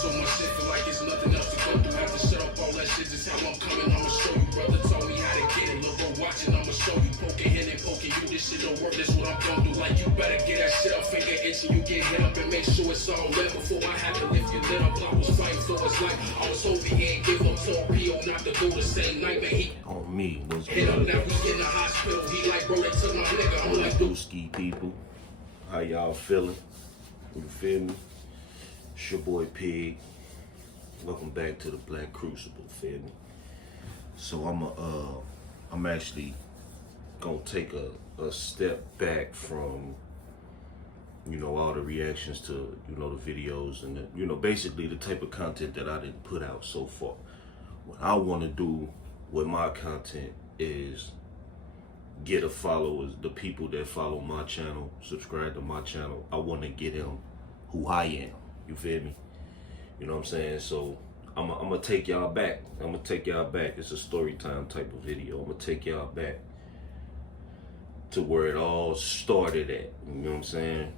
so much shit, feel like it's nothing else to go through. Have to shut up all that shit, just how I'm coming, I'ma show you. Brother told me how to get it, look, bro, watching, I'ma show you. Poking him and poking you, this shit don't work, this what I'm gonna do. Like, you better get that shit up, finger itching, you get hit up and make sure it's all lit. Before I had to lift your lid up, I was fighting for his life. I was hoping he ain't give him Torpedo not to go the same night, man. He on me was hit up, now we in the hospital. He like, bro, they took my nigga. I'm like, Dooski people, how y'all feeling? You feel me? It's your boy Pig. Welcome back to the Black Crucible, feel me? So I'm actually gonna take a step back from, you know, all the reactions to, you know, the videos and the, you know, basically the type of content that I didn't put out so far. What I want to do with my content is get the followers, the people that follow my channel, subscribe to my channel. I want to get them who I am. You feel me? You know what I'm saying? So I'm gonna take y'all back. I'm gonna take y'all back. It's a story time type of video. I'm gonna take y'all back to where it all started at. You know what I'm saying?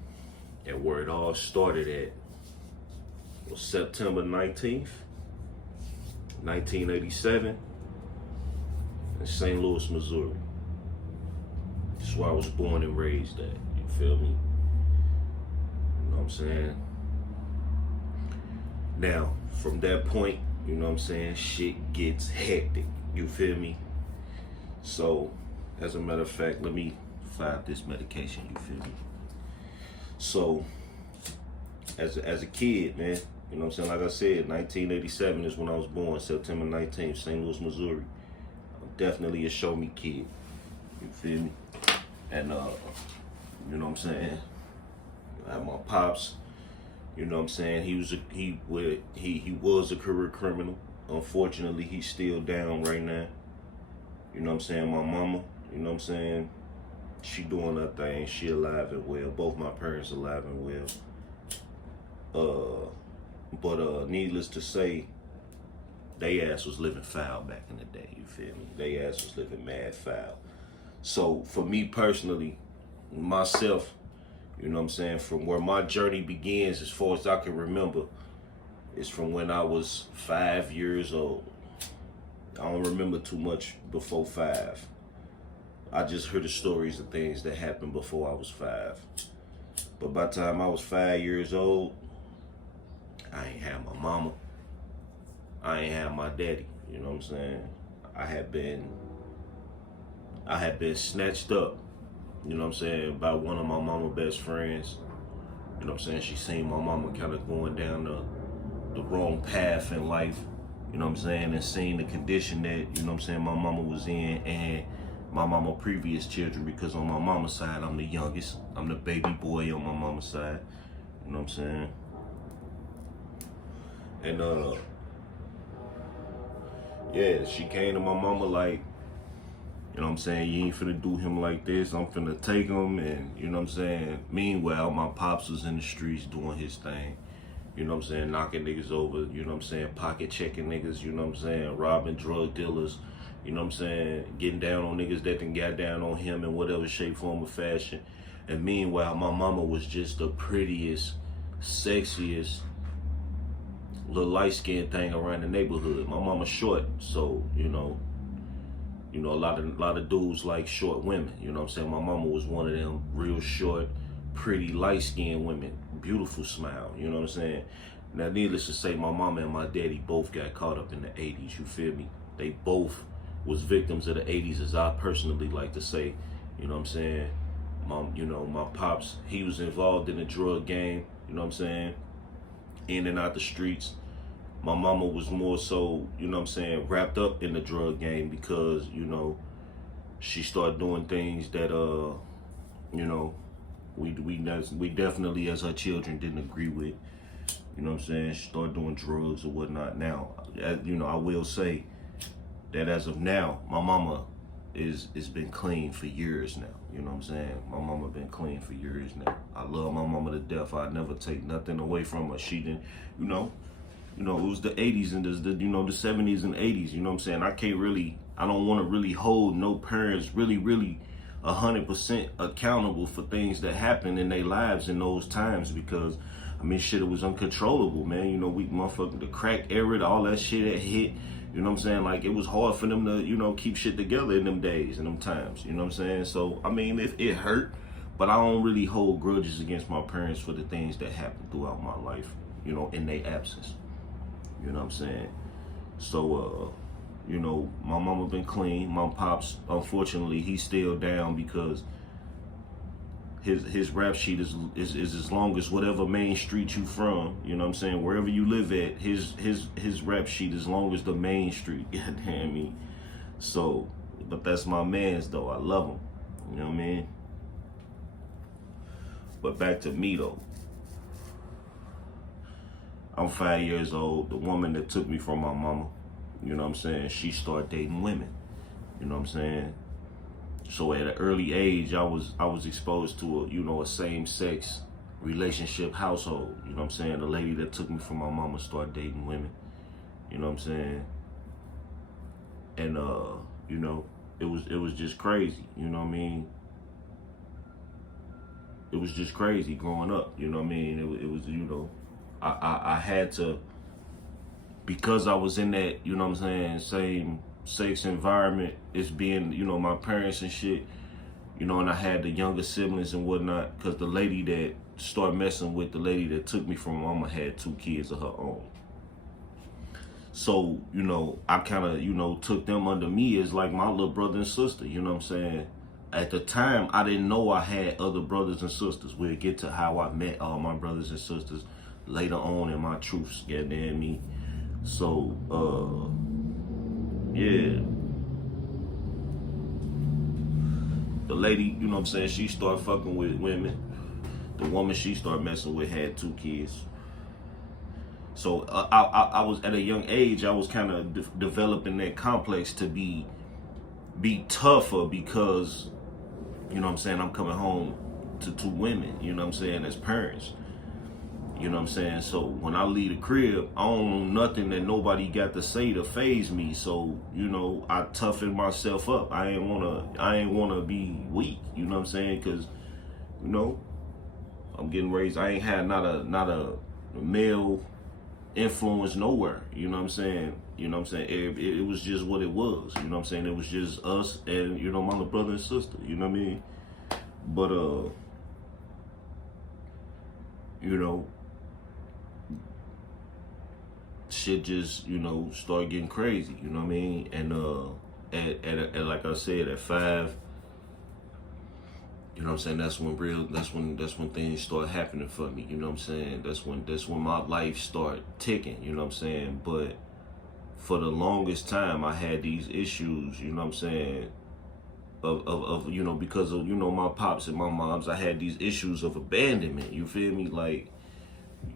And where it all started at was September 19th, 1987 in St. Louis, Missouri. That's where I was born and raised at. You feel me? You know what I'm saying? Now, from that point, you know what I'm saying, shit gets hectic. You feel me? So, as a matter of fact, let me find this medication, you feel me? So, as a kid, man, you know what I'm saying, like I said, 1987 is when I was born, September 19th, St. Louis, Missouri. I'm definitely a show me kid. You feel me? And, you know what I'm saying, I have my pops. You know what I'm saying? He was a career criminal. Unfortunately, he's still down right now. You know what I'm saying? My mama, you know what I'm saying? She doing her thing. She alive and well. Both my parents alive and well. But needless to say, they ass was living foul back in the day. You feel me? They ass was living mad foul. So for me personally, myself, you know what I'm saying, from where my journey begins, as far as I can remember, is from when I was 5 years old. I don't remember too much before 5. I just heard the stories of things that happened before I was 5. But by the time I was 5 years old, I ain't had my mama. I ain't had my daddy. You know what I'm saying? I had been snatched up, you know what I'm saying, by one of my mama's best friends. You know what I'm saying? She seen my mama kind of going down the wrong path in life, you know what I'm saying, and seeing the condition that, you know what I'm saying, my mama was in, and my mama previous children, because on my mama's side, I'm the youngest. I'm the baby boy on my mama's side, you know what I'm saying? And, yeah, she came to my mama like, you know what I'm saying, you ain't finna do him like this, I'm finna take him, and you know what I'm saying. Meanwhile, my pops was in the streets doing his thing, you know what I'm saying, knocking niggas over, you know what I'm saying, pocket checking niggas, you know what I'm saying, robbing drug dealers, you know what I'm saying, getting down on niggas that done got down on him in whatever shape, form, or fashion. And meanwhile, my mama was just the prettiest, sexiest, little light-skinned thing around the neighborhood. My mama's short, so, you know, a lot of dudes like short women. You know what I'm saying? My mama was one of them real short, pretty, light-skinned women. Beautiful smile. You know what I'm saying? Now, needless to say, my mama and my daddy both got caught up in the 80s. You feel me? They both was victims of the 80s, as I personally like to say. You know what I'm saying? My pops, he was involved in the drug game. You know what I'm saying? In and out the streets. My mama was more so, you know what I'm saying, wrapped up in the drug game because, you know, she started doing things that, you know, we definitely as her children didn't agree with. You know what I'm saying? She started doing drugs or whatnot. Now, you know, I will say that as of now, my mama is been clean for years now. You know what I'm saying? My mama been clean for years now. I love my mama to death. I never take nothing away from her. She didn't, you know, it was the 80s and the 70s and 80s, you know what I'm saying? I don't want to really hold no parents really 100% accountable for things that happen in their lives in those times, because I mean, shit, it was uncontrollable, man. You know, we motherfucking the crack era, all that shit that hit. You know what I'm saying? Like, it was hard for them to, you know, keep shit together in them days and them times. You know what I'm saying? So, I mean, it hurt, but I don't really hold grudges against my parents for the things that happened throughout my life, you know, in their absence. You know what I'm saying? So, you know, my mama been clean. My pops, unfortunately, he's still down because his rap sheet is as long as whatever main street you from. You know what I'm saying? Wherever you live at, his rap sheet as long as the main street. Goddamn me. So, but that's my man's though. I love him. You know what I mean? But back to me though. I'm 5 years old. The woman that took me from my mama, you know what I'm saying, she started dating women. You know what I'm saying? So at an early age, I was exposed to a same-sex relationship household. You know what I'm saying? The lady that took me from my mama started dating women. You know what I'm saying? And you know, it was just crazy. You know what I mean? It was just crazy growing up. You know what I mean? It was, you know, I had to, because I was in that, you know what I'm saying, same sex environment, it's being, you know, my parents and shit, you know, and I had the younger siblings and whatnot, because the lady that started messing with the lady that took me from mama had 2 kids of her own. So, you know, I kind of, you know, took them under me as like my little brother and sister, you know what I'm saying? At the time, I didn't know I had other brothers and sisters. We'll get to how I met all my brothers and sisters later on in my truths, goddamn me. So, yeah. The lady, you know what I'm saying, she started fucking with women. The woman she started messing with had 2 kids. So I was, at a young age, I was kind of developing that complex to be tougher because, you know what I'm saying, I'm coming home to 2 women, you know what I'm saying, as parents. You know what I'm saying? So when I leave the crib, I don't know nothing that nobody got to say to faze me. So, you know, I toughen myself up. I ain't wanna be weak, you know what I'm saying? Cause, you know, I'm getting raised. I ain't had not a male influence nowhere. You know what I'm saying? You know what I'm saying? It was just what it was. You know what I'm saying? It was just us and, you know, my little brother and sister. You know what I mean? But you know, shit just, you know, started getting crazy, you know what I mean? And at like I said, at 5, you know what I'm saying, that's when things start happening for me, you know what I'm saying? That's when my life started ticking, you know what I'm saying? But for the longest time I had these issues, you know what I'm saying, of you know, because of, you know, my pops and my moms, I had these issues of abandonment, you feel me? Like,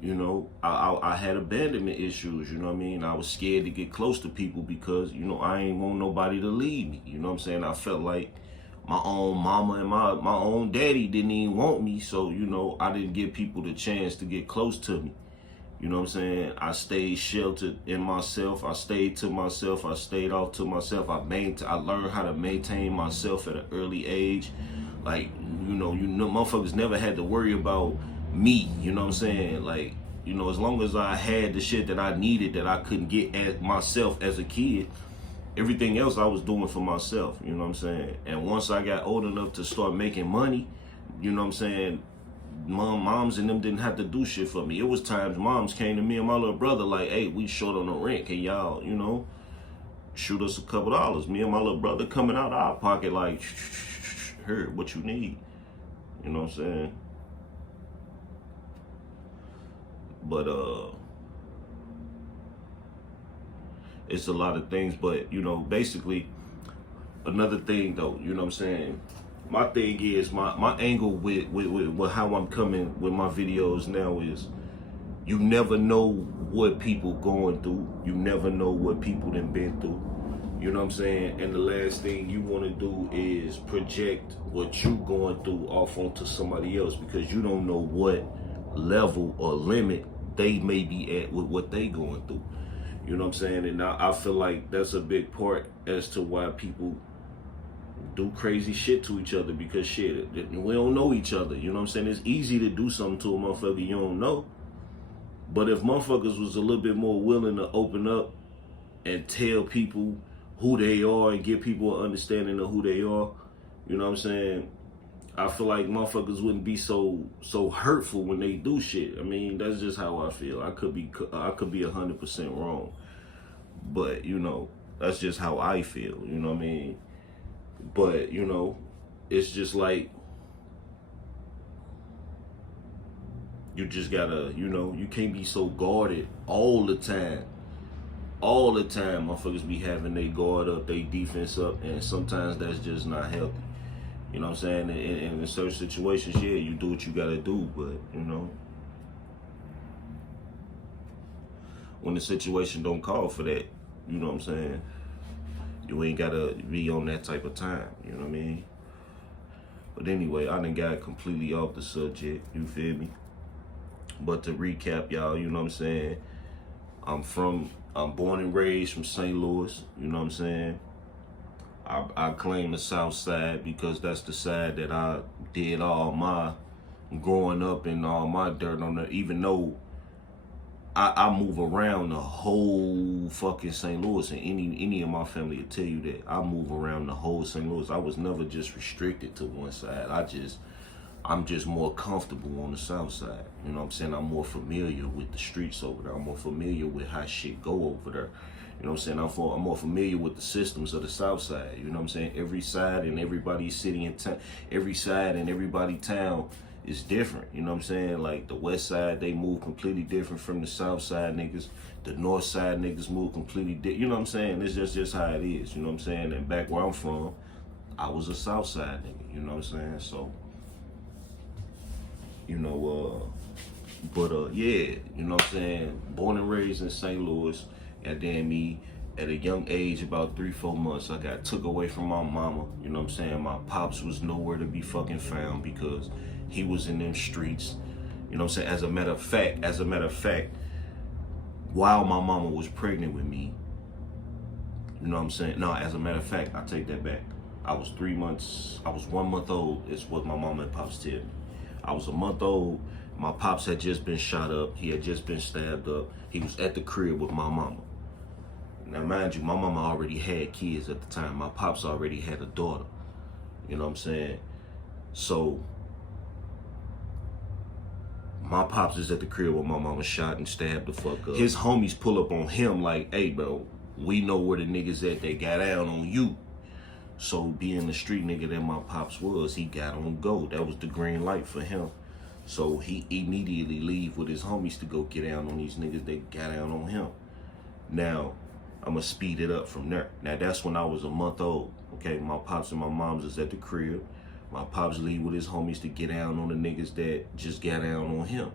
you know, I had abandonment issues, you know what I mean? I was scared to get close to people because, you know, I ain't want nobody to leave me, you know what I'm saying? I felt like my own mama and my own daddy didn't even want me, so, you know, I didn't give people the chance to get close to me. You know what I'm saying? I stayed sheltered in myself. I stayed to myself. I stayed off to myself. I learned how to maintain myself at an early age. Like, you know, motherfuckers never had to worry about me. You know what I'm saying? Like, you know, as long as I had the shit that I needed that I couldn't get at myself as a kid, everything else I was doing for myself. You know what I'm saying? And once I got old enough to start making money, you know what I'm saying, moms and them didn't have to do shit for me. It was times moms came to me and my little brother like, hey, we short on the rent. Can y'all, you know, shoot us a couple dollars? Me and my little brother coming out of our pocket like, here, what you need? You know what I'm saying? But, it's a lot of things, but, you know, basically, another thing though, you know what I'm saying? My thing is, my angle with how I'm coming with my videos now is, you never know what people going through. You never know what people done been through. You know what I'm saying? And the last thing you want to do is project what you going through off onto somebody else, because you don't know what level or limit they may be at with what they going through. You know what I'm saying? And I feel like that's a big part as to why people do crazy shit to each other, because shit, we don't know each other. You know what I'm saying? It's easy to do something to a motherfucker you don't know. But if motherfuckers was a little bit more willing to open up and tell people who they are and give people an understanding of who they are, you know what I'm saying? I feel like motherfuckers wouldn't be so hurtful when they do shit. I mean, that's just how I feel. I could be 100% wrong, but you know, that's just how I feel. You know what I mean? But you know, it's just like you just gotta, you know, you can't be so guarded all the time. All the time, motherfuckers be having their guard up, their defense up, and sometimes that's just not healthy. You know what I'm saying? In certain situations, yeah, you do what you gotta do, but you know, when the situation don't call for that, you know what I'm saying? You ain't gotta be on that type of time. You know what I mean? But anyway, I done got completely off the subject. You feel me? But to recap, y'all, you know what I'm saying? I'm born and raised from St. Louis. You know what I'm saying? I claim the South Side because that's the side that I did all my growing up and all my dirt on there. Even though I move around the whole fucking St. Louis, and any of my family will tell you that I move around the whole St. Louis. I was never just restricted to one side. I'm just more comfortable on the South Side. You know what I'm saying? I'm more familiar with the streets over there. I'm more familiar with how shit go over there. You know what I'm saying? I'm more familiar with the systems of the South Side. You know what I'm saying? Every side and everybody's city and town, every side and everybody town is different. You know what I'm saying? Like the West Side, they move completely different from the South Side niggas. The North Side niggas move completely different. You know what I'm saying? It's just how it is. You know what I'm saying? And back where I'm from, I was a South Side nigga. You know what I'm saying? So, you know, yeah, you know what I'm saying? Born and raised in St. Louis. Goddamn me, at a young age, about 3-4 months, I got took away from my mama. You know what I'm saying? My pops was nowhere to be fucking found because he was in them streets. You know what I'm saying? As a matter of fact, while my mama was pregnant with me, you know what I'm saying? No, as a matter of fact, I take that back. I was 1 month old, is what my mama and pops tell me. I was a month old. My pops had just been shot up. He had just been stabbed up. He was at the crib with my mama. Now, mind you, my mama already had kids at the time. My pops already had a daughter. You know what I'm saying? So, my pops is at the crib with my mama shot and stabbed the fuck up. His homies pull up on him like, hey, bro, we know where the niggas at that got down on you. So, being the street nigga that my pops was, he got on go. That was the green light for him. So, he immediately leave with his homies to go get down on these niggas that got down on him. Now, I'm gonna speed it up from there. Now, that's when I was a month old. Okay, my pops and my moms is at the crib. My pops leave with his homies to get down on the niggas that just got down on him.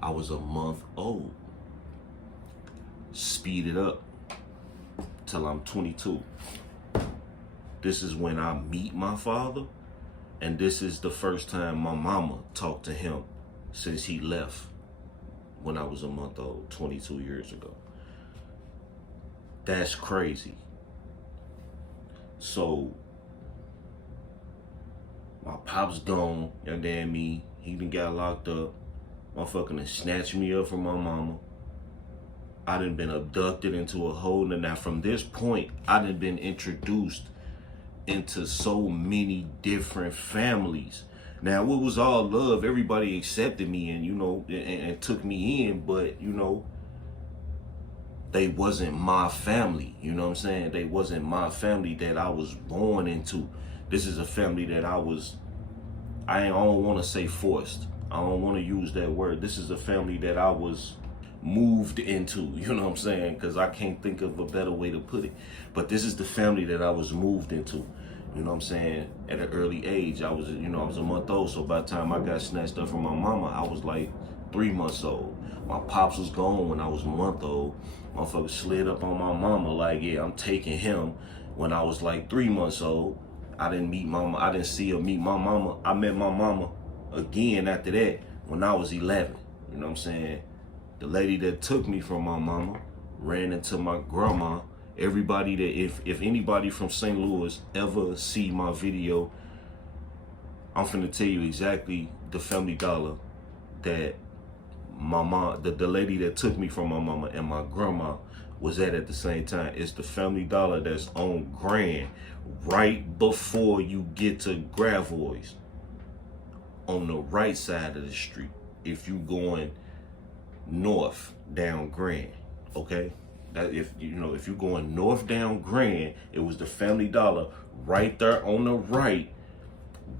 I was a month old. Speed it up till I'm 22. This is when I meet my father, and this is the first time my mama talked to him since he left when I was a month old, 22 years ago. That's crazy. So, my pop's gone, and then me, he done got locked up. Motherfucking done snatched me up from my mama. I done been abducted into a hole. Now, from this point, I done been introduced into so many different families. Now, it was all love. Everybody accepted me and, you know, and took me in, but, you know, they wasn't my family. You know what I'm saying? They wasn't my family that I was born into. This is a family that I don't want to say forced. I don't want to use that word. This is a family that I was moved into, you know what I'm saying? Because I can't think of a better way to put it. But this is the family that I was moved into, you know what I'm saying? At an early age, I was a month old. So by the time I got snatched up from my mama, I was like 3 months old. My pops was gone when I was a month old. Motherfucker slid up on my mama like, yeah, I'm taking him when I was like 3 months old. I didn't meet mama. I didn't see or meet my mama. I met my mama again after that when I was 11. You know what I'm saying? The lady that took me from my mama ran into my grandma. Everybody that, if anybody from St. Louis ever see my video, I'm finna tell you exactly the Family Dollar that my mom, the lady that took me from my mama and my grandma was at the same time. It's the Family Dollar that's on Grand, right before you get to Gravois, on the right side of the street. If you going north down Grand, okay? That if you're going north down Grand, it was the Family Dollar right there on the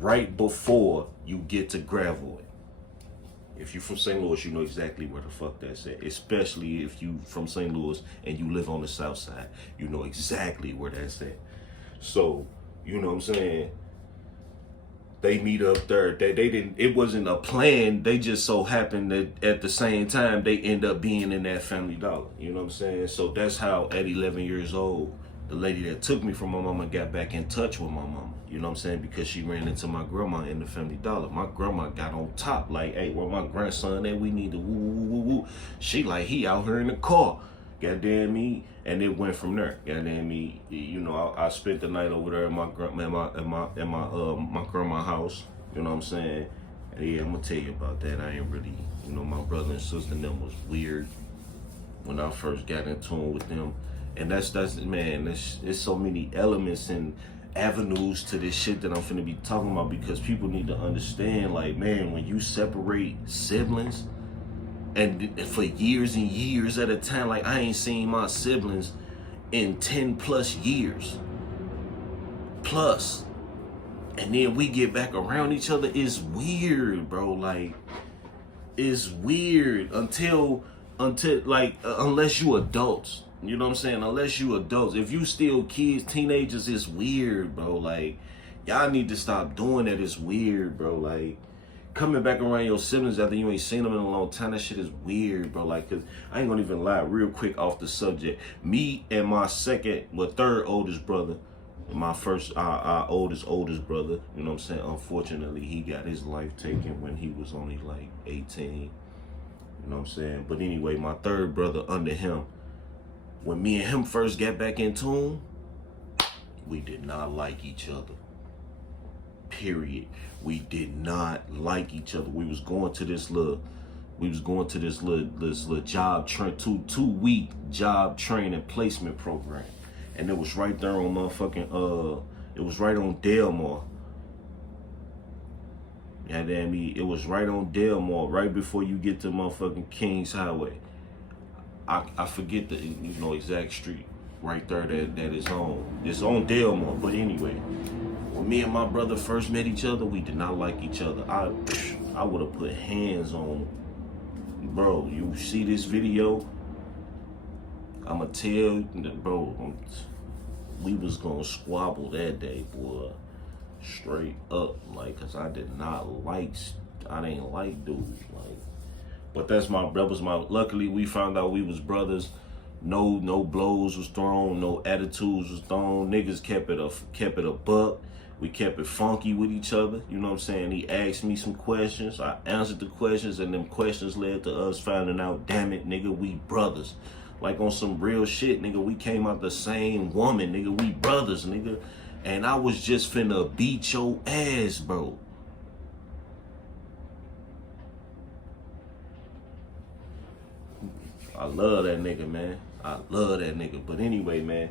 right before you get to Gravois. If you're from St. Louis, you know exactly where the fuck that's at. Especially if you from St. Louis and you live on the south side, you know exactly where that's at. So, you know what I'm saying? They meet up there. They didn't, it wasn't a plan. They just so happened that at the same time, they end up being in that Family Dollar. You know what I'm saying? So that's how at 11 years old, the lady that took me from my mama got back in touch with my mama. You know what I'm saying? Because she ran into my grandma in the Family Dollar. My grandma got on top like, hey, where my grandson at? We need to woo, woo, woo, woo. She like, he out here in the car. Goddamn me. And it went from there. Goddamn me. You know, I spent the night over there at my grandma's house. You know what I'm saying? And yeah, I'm gonna tell you about that. I ain't really, you know, my brother and sister and them was weird when I first got in tune with them. And that's man, there's so many elements and avenues to this shit that I'm finna be talking about, because people need to understand, like, man, when you separate siblings and for years and years at a time, like, I ain't seen my siblings in 10 plus years plus, and then we get back around each other. It's weird, bro. Like, it's weird until like, unless you adults. You know what I'm saying? Unless you adults. If you still kids, teenagers, it's weird, bro. Like, y'all need to stop doing that. It's weird, bro. Like, coming back around your siblings after you ain't seen them in a long time, that shit is weird, bro. Like, cause I ain't gonna even lie, real quick off the subject. Me and my third oldest brother, my first, our oldest brother, you know what I'm saying? Unfortunately, he got his life taken when he was only like 18. You know what I'm saying? But anyway, my third brother under him, when me and him first got back in tune, we did not like each other. Period. We did not like each other. We was going to this little job train, 2-week job training placement program. And it was right there on motherfucking, it was right on Delmar. It was right on Delmar, right before you get to motherfucking Kings Highway. I forget the exact street right there that is on. It's on Delmar, but anyway, when me and my brother first met each other, we did not like each other. I would have put hands on him. Bro, you see this video? I'ma tell you, bro, we was gonna squabble that day, boy. Straight up, like, cause I didn't like dudes, like. But that was my, luckily we found out we was brothers. No blows was thrown, no attitudes was thrown. Niggas kept it a buck. We kept it funky with each other. You know what I'm saying? He asked me some questions. I answered the questions, and them questions led to us finding out, damn it, nigga, we brothers. Like, on some real shit, nigga, we came out the same woman, nigga, we brothers, nigga. And I was just finna beat your ass, bro. I love that nigga, man. I love that nigga. But anyway, man.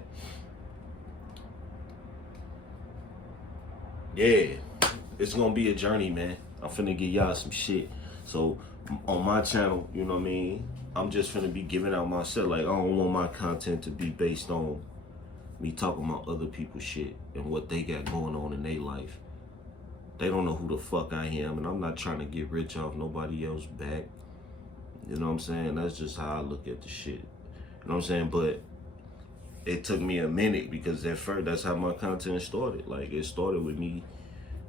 Yeah. It's gonna be a journey, man. I'm finna give y'all some shit. So, on my channel, you know what I mean? I'm just finna be giving out myself. Like, I don't want my content to be based on me talking about other people's shit and what they got going on in their life. They don't know who the fuck I am, and I'm not trying to get rich off nobody else's back. You know what I'm saying? That's just how I look at the shit. You know what I'm saying? But it took me a minute, because at first, that's how my content started. Like, it started with me,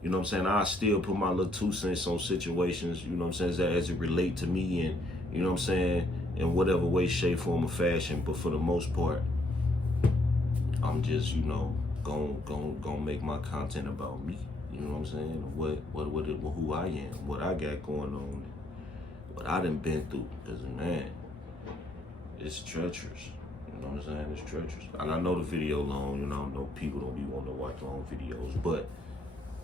you know what I'm saying? I still put my little 2 cents on situations, you know what I'm saying, as it relate to me, and, you know what I'm saying, in whatever way, shape, form, or fashion. But for the most part, I'm just, you know, gonna make my content about me. You know what I'm saying? Who I am, what I got going on, what I done been through. Because, man, it's treacherous. You know what I'm saying? It's treacherous. And I know the video long, you know, I know people don't be wanting to watch long videos, but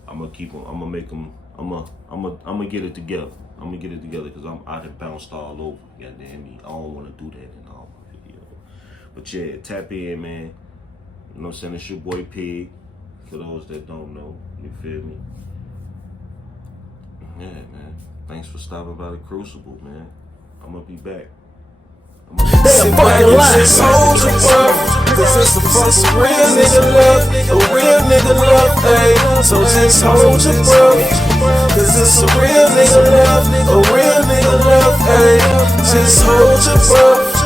I'm gonna keep them, I'm gonna make them, I'm gonna get it together. I'm gonna get it together because I done bounced all over. Goddamn me. I don't want to do that in all my videos. But yeah, tap in, man. You know what I'm saying? It's your boy Pig. For those that don't know, you feel me? Yeah, man. Thanks for stopping by the Crucible, man. I'm gonna be back. They a fucking lie. Cause it's the fucking real nigga love, a real nigga love, ayy. So just hold your breath. Cause it's a real nigga love, a real nigga love, ayy. Just hold your breath.